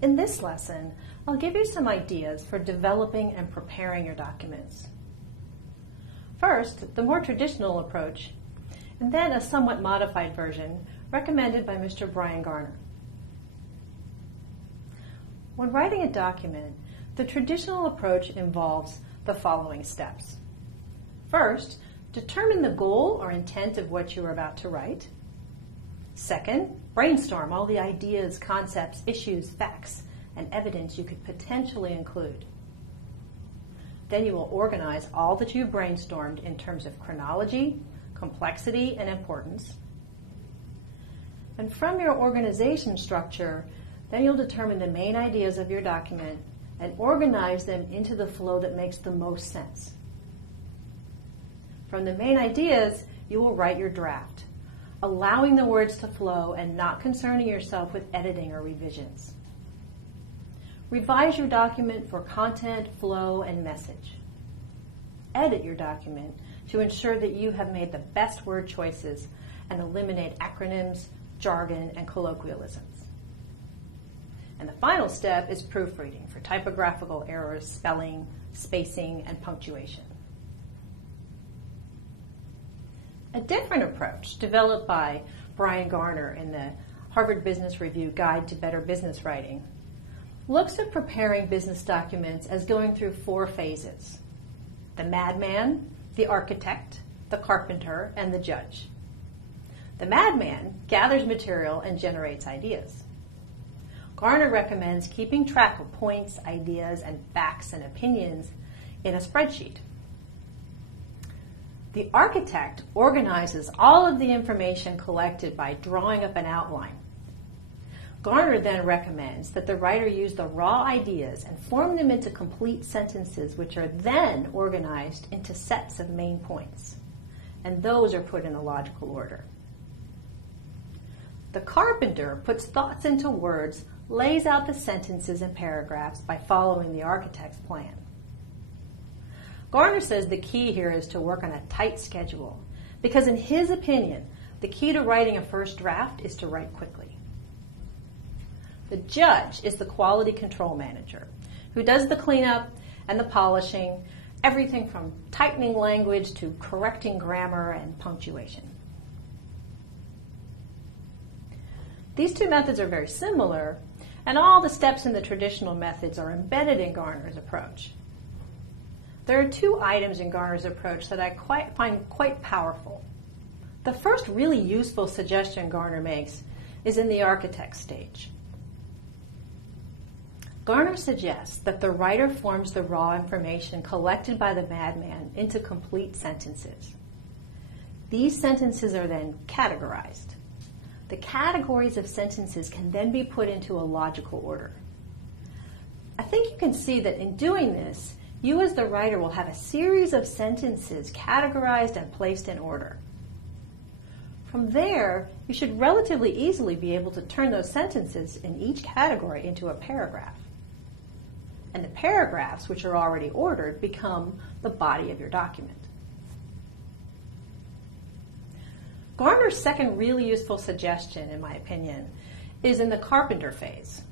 In this lesson, I'll give you some ideas for developing and preparing your documents. First, the more traditional approach, and then a somewhat modified version recommended by Mr. Brian Garner. When writing a document, the traditional approach involves the following steps. First, determine the goal or intent of what you are about to write. Second, brainstorm all the ideas, concepts, issues, facts, and evidence you could potentially include. Then you will organize all that you brainstormed in terms of chronology, complexity, and importance. And from your organization structure, then you'll determine the main ideas of your document and organize them into the flow that makes the most sense. From the main ideas, you will write your draft, allowing the words to flow and not concerning yourself with editing or revisions. Revise your document for content, flow, and message. Edit your document to ensure that you have made the best word choices and eliminate acronyms, jargon, and colloquialisms. And the final step is proofreading for typographical errors, spelling, spacing, and punctuation. A different approach developed by Brian Garner in the Harvard Business Review Guide to Better Business Writing looks at preparing business documents as going through 4 phases: the madman, the architect, the carpenter, and the judge. The madman gathers material and generates ideas. Garner recommends keeping track of points, ideas, and facts and opinions in a spreadsheet. The architect organizes all of the information collected by drawing up an outline. Garner then recommends that the writer use the raw ideas and form them into complete sentences, which are then organized into sets of main points, and those are put in a logical order. The carpenter puts thoughts into words, lays out the sentences and paragraphs by following the architect's plan. Garner says the key here is to work on a tight schedule, because in his opinion, the key to writing a first draft is to write quickly. The judge is the quality control manager, who does the cleanup and the polishing, everything from tightening language to correcting grammar and punctuation. These 2 methods are very similar, and all the steps in the traditional methods are embedded in Garner's approach. There are 2 items in Garner's approach that I find quite powerful. The first really useful suggestion Garner makes is in the architect stage. Garner suggests that the writer forms the raw information collected by the madman into complete sentences. These sentences are then categorized. The categories of sentences can then be put into a logical order. I think you can see that in doing this, you as the writer will have a series of sentences categorized and placed in order. From there, you should relatively easily be able to turn those sentences in each category into a paragraph. And the paragraphs, which are already ordered, become the body of your document. Garner's second really useful suggestion, in my opinion, is in the carpenter phase.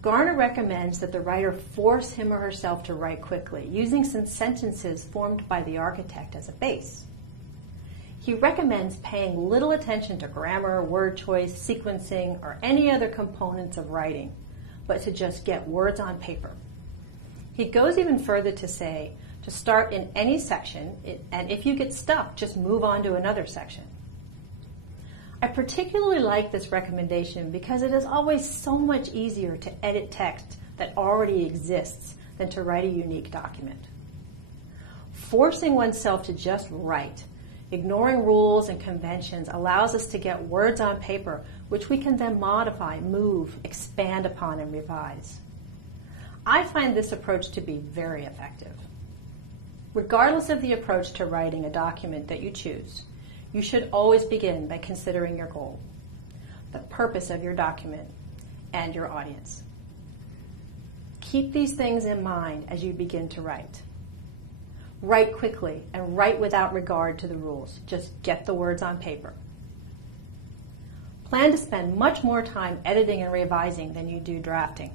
Garner recommends that the writer force him or herself to write quickly, using some sentences formed by the architect as a base. He recommends paying little attention to grammar, word choice, sequencing, or any other components of writing, but to just get words on paper. He goes even further to say to start in any section, and if you get stuck, just move on to another section. I particularly like this recommendation because it is always so much easier to edit text that already exists than to write a unique document. Forcing oneself to just write, ignoring rules and conventions, allows us to get words on paper which we can then modify, move, expand upon, and revise. I find this approach to be very effective. Regardless of the approach to writing a document that you choose, you should always begin by considering your goal, the purpose of your document, and your audience. Keep these things in mind as you begin to write. Write quickly and write without regard to the rules. Just get the words on paper. Plan to spend much more time editing and revising than you do drafting.